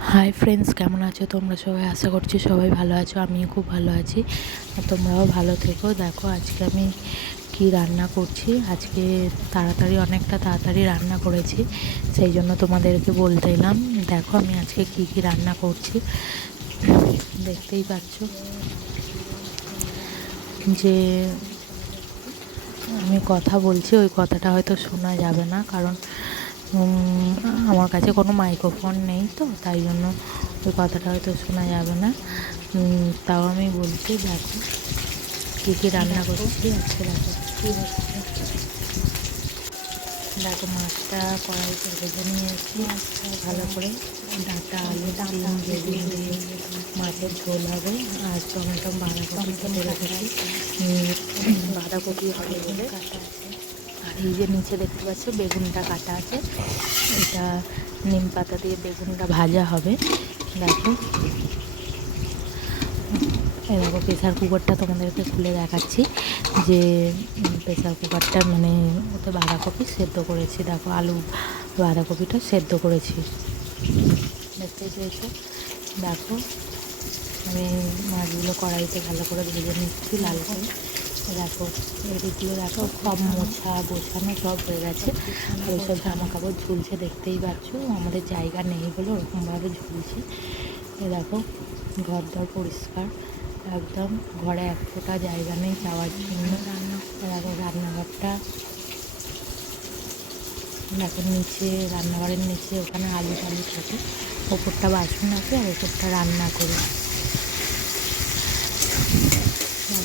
Hi friends কেমন আছো? তোমরা সবাই? আশা করছি সবাই ভালো আছো। আমিও খুব ভালো আছি। তোমরাও ভালো থেকো। দেখো, আজকে আমি কি রান্না করছি? আজকে তাড়াতাড়ি, অনেকটা তাড়াতাড়ি রান্না করেছি। সেই জন্য তোমাদেরকে বলতে এলাম। দেখো, আমি আজকে কি কি রান্না করছি। দেখতেই পাচ্ছ যে আমি কথা বলছি, ওই কথাটা হয়তো শোনা যাবে না। কারণ আমার কাছে কোনো মাইক্রোফোন নেই তো তাই জন্য ওই কথাটা হয়তো শোনা যাবে না। তাও আমি বলছি দেখো কী কী রান্না করছি আজকে দেখো কী হচ্ছে। দেখো মাছটা কড়াইতে ভেজে নিয়েছি ভালো করে ডাটা আলু ডিম বেগুন দিয়ে মাছের ঝোল হবে আর টমেটো বাঁধাকপি কেটে রেখেছি। বাঁধাকপি হবে বলে। কাটা আছে আর এই যে নিচে দেখতে পাচ্ছ, বেগুনটা কাটা আছে। এটা নিম পাতা দিয়ে বেগুনটা ভাজা হবে। দেখো। এই দেখো, প্রেসার কুকারটা তোমাদেরকে খুলে দেখাচ্ছি। যে প্রেসার কুকারটা মানে ওতে বাঁধাকপি সেদ্ধ করেছি। দেখো, আলু বাঁধাকপিটা সেদ্ধ করেছি। দেখতে পেয়েছ? দেখো, আমি মাছগুলো কড়াইতে ভালো করে ভেজে নিচ্ছি লাল করে। দেখো এদিকগুলো দেখো সব মোছা, গোছানো সব হয়ে গেছে। আর ওইসব জামা কাপড় ঝুলছে, দেখতেই পাচ্ছ, আমাদের জায়গা নেই বলে ওরকমভাবে ঝুলছে। এ দেখো ঘর দর পরিষ্কার, একদম ঘরে এক ফোঁটা জায়গা নেই যাওয়ার জন্য। দেখো, রান্নাঘরটা, দেখো, নিচে, রান্নাঘরের নিচে ওখানে আলু টালু থাকে, ওপরটা বাসন আছে আর ওপরটা রান্না করি।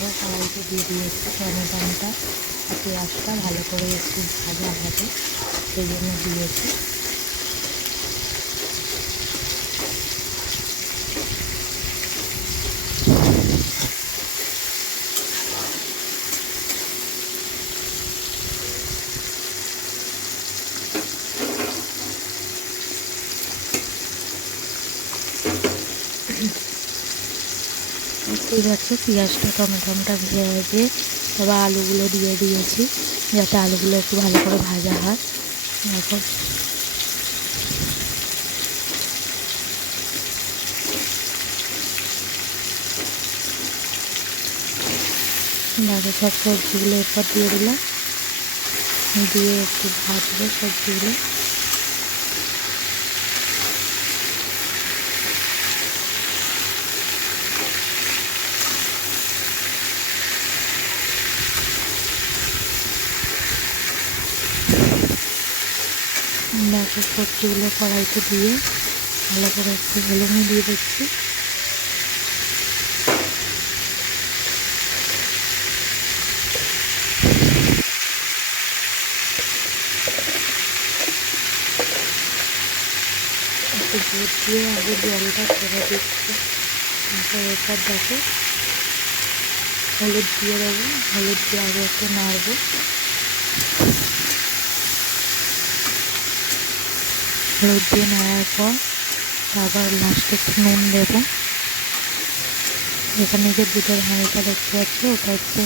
দেখো কড়াইতে দিয়ে দিয়েছি টমেটোটা পেঁয়াজটা ভালো করে একটু ভাজা হবে সেই জন্য দিয়েছি। বুঝতেই পারছ পেঁয়াজটা টমেটোটা ভেজে তারপর আলুগুলো দিয়ে দিয়েছি, যাতে আলুগুলো একটু ভালো করে ভাজা হয়। দেখো। দেখো সব সবজিগুলো এরপর দিয়ে দিলাম। দিয়ে একটু ভাজবো সবজিগুলো। দেখো সবজিগুলো কড়াইতে দিয়ে ভালো করে একটু হলুদ দিয়ে দিচ্ছি। একটু দুধ দিয়ে আগে জলটা ছেড়ে দিচ্ছি। তারপর দেখো হলুদ দিয়ে দেবো। হলুদ দিয়ে আগে একটু নাড়বো। হলুদ দিয়ে নাড়ার পর তারপর লাস্টে একটু নুন দেবো। এখানে যে দুধের হাঁড়িটা দেখতে পাচ্ছি, ওটা হচ্ছে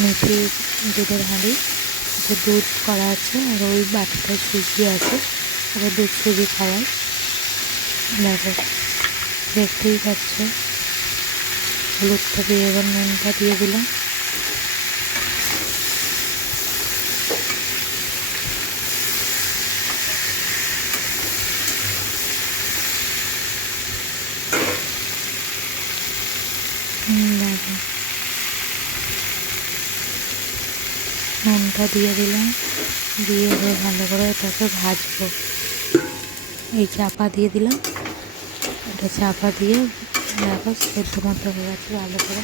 মেথি দুধের হাঁড়ি। যে দুধ করা আছে আর ওই বাটিটায় সুজি আছে, ওটা দুধ সুজি খাওয়াই। দেখো, দেখতেই পাচ্ছ। হলুদটা দিয়ে এবার নুনটা দিয়ে দিলাম দেখো নুনটা দিয়ে দিলাম। দিয়ে এবার ভালো করে এটাকে ভাজবো। এই চাপা দিয়ে দিলাম। এটা চাপা দিয়ে দেখো সেদ্ধ মতো হয়ে গেছে ভালো করে।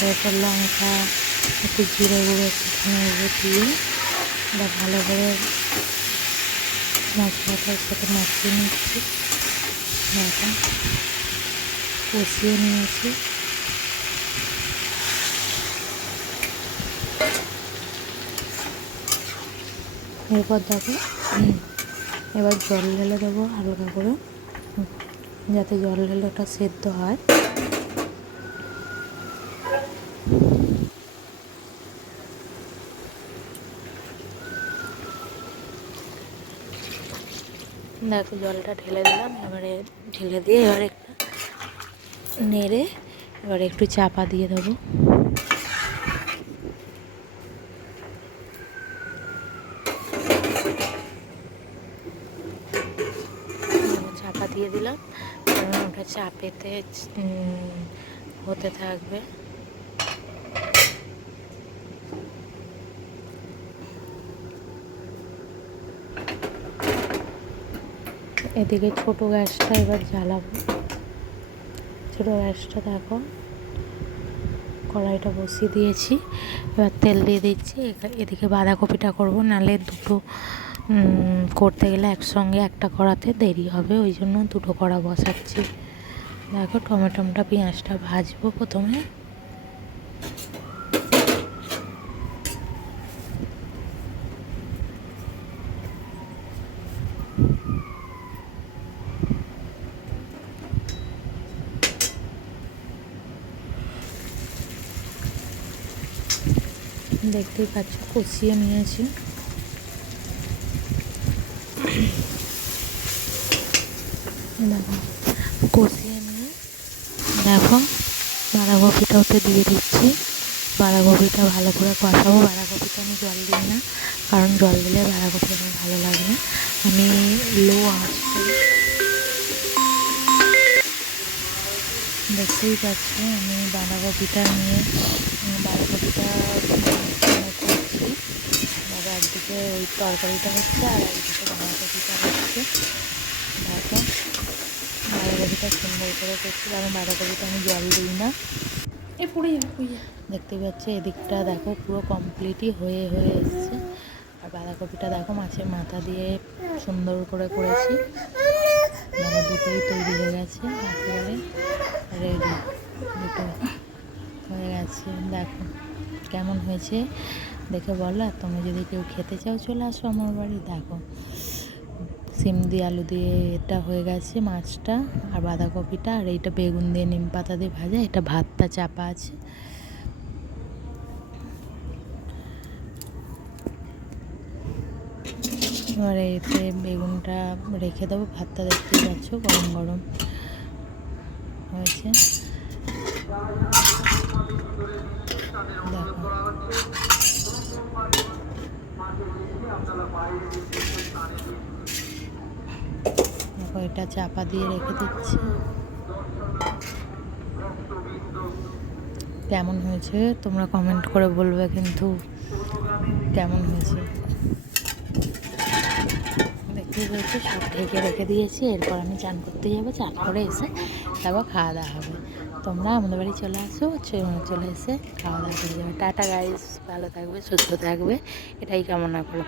তারপর লঙ্কা, একটু জিরে গুঁড়ো, একটু ধনে গুঁড়ো দিয়ে এটা ভালো করে মশলাটার সাথে মাখিয়ে নিচ্ছি। দেখো কষিয়ে নিয়েছি। এরপর দেখো, এবার জল ঢেলে দেবো হালকা করে, যাতে জল ঢেলে ওটা সেদ্ধ হয় দেখো, এবার জল ঢেলে দেবো হালকা করে যাতে জল ঢেলে ওটা সেদ্ধ হয়। দেখো জলটা ঢেলে দিলাম, এবারে ঢেলে দিয়ে এবারে একটা নেড়ে এবারে একটু চাপা দিয়ে দেবো। চাপা দিয়ে দিলাম ওটা চাপেতে হতে থাকবে। এদিকে ছোট গ্যাসটা এবার জ্বালাবো। ছোট গ্যাসটা দেখো, কড়াইটা বসিয়ে দিয়েছি। এবার তেল দিয়ে দিচ্ছি। এদিকে বাঁধাকপিটা করব নাহলে দুটো করতে গেলে একসঙ্গে একটা কড়াতে দেরি হবে, ওই জন্য দুটো কড়া বসাচ্ছি। দেখো টমেটোমটা, পেঁয়াজটা ভাজবো প্রথমে। দেখতেই পাচ্ছ, কষিয়ে নিয়েছি। দেখো, কষিয়ে নিয়ে দেখো, বাঁধাকপিটা ওতে দিয়ে দিচ্ছি। বাঁধাকপিটা ভালো করে কষাবো। বাঁধাকপিটা আমি জল দিই না, কারণ জল দিলে বাঁধাকপি আমার ভালো লাগে না। আমি লো আঁচ দেখতেই পাচ্ছ, আমি বাঁধাকপিটা নিয়ে, বাঁধাকপিটা একদিকে ওই তরকারিটা হচ্ছে আর একদিকে বাঁধাকপিটা হচ্ছে। দেখো বাঁধাকপিটা সুন্দর করে করছি কারণ বাঁধাকপিটা আমি জল দিই না। এ পড়ে যাবে পড়ে যাবে। দেখতে পাচ্ছ এদিকটা দেখো পুরো কমপ্লিটই হয়ে হয়ে এসছে। আর বাঁধাকপিটা দেখো মাছের মাথা দিয়ে সুন্দর করে করেছি। দেখো দুটোই তৈরি হয়ে গেছে একেবারে রেডি দুটো হয়ে গেছে দেখো কেমন হয়েছে। দেখে বলো আর তুমি যদি কেউ খেতে চাও চলে আসো আমার বাড়ি। দেখো, সিম দিয়ে আলু দিয়ে এটা হয়ে গেছে মাছটা, আর বাঁধাকপিটা, আর এইটা বেগুন দিয়ে নিম পাতা দিয়ে ভাজা, এটা ভাতটা চাপা আছে। এবারে এতে বেগুনটা রেখে দেবো, ভাতটা দেখতে পাচ্ছ গরম গরম হয়েছে। দেখো এটা চাপা দিয়ে রেখে দিচ্ছি। কেমন হয়েছে? তোমরা কমেন্ট করে বলবে কিন্তু কেমন হয়েছে? দেখতেই পেয়েছি সব ঢেকে রেখে দিয়েছি, এরপর আমি চান করতে যাব, চান করে এসে তারপর খাওয়া দাওয়া হবে। তোমরা আমাদের বাড়ি চলে আসো চলে এসে খাওয়া দাওয়া করে যাবে। টাটা গাইস ভালো থাকবে, সুস্থ থাকবে। এটাই কামনা করো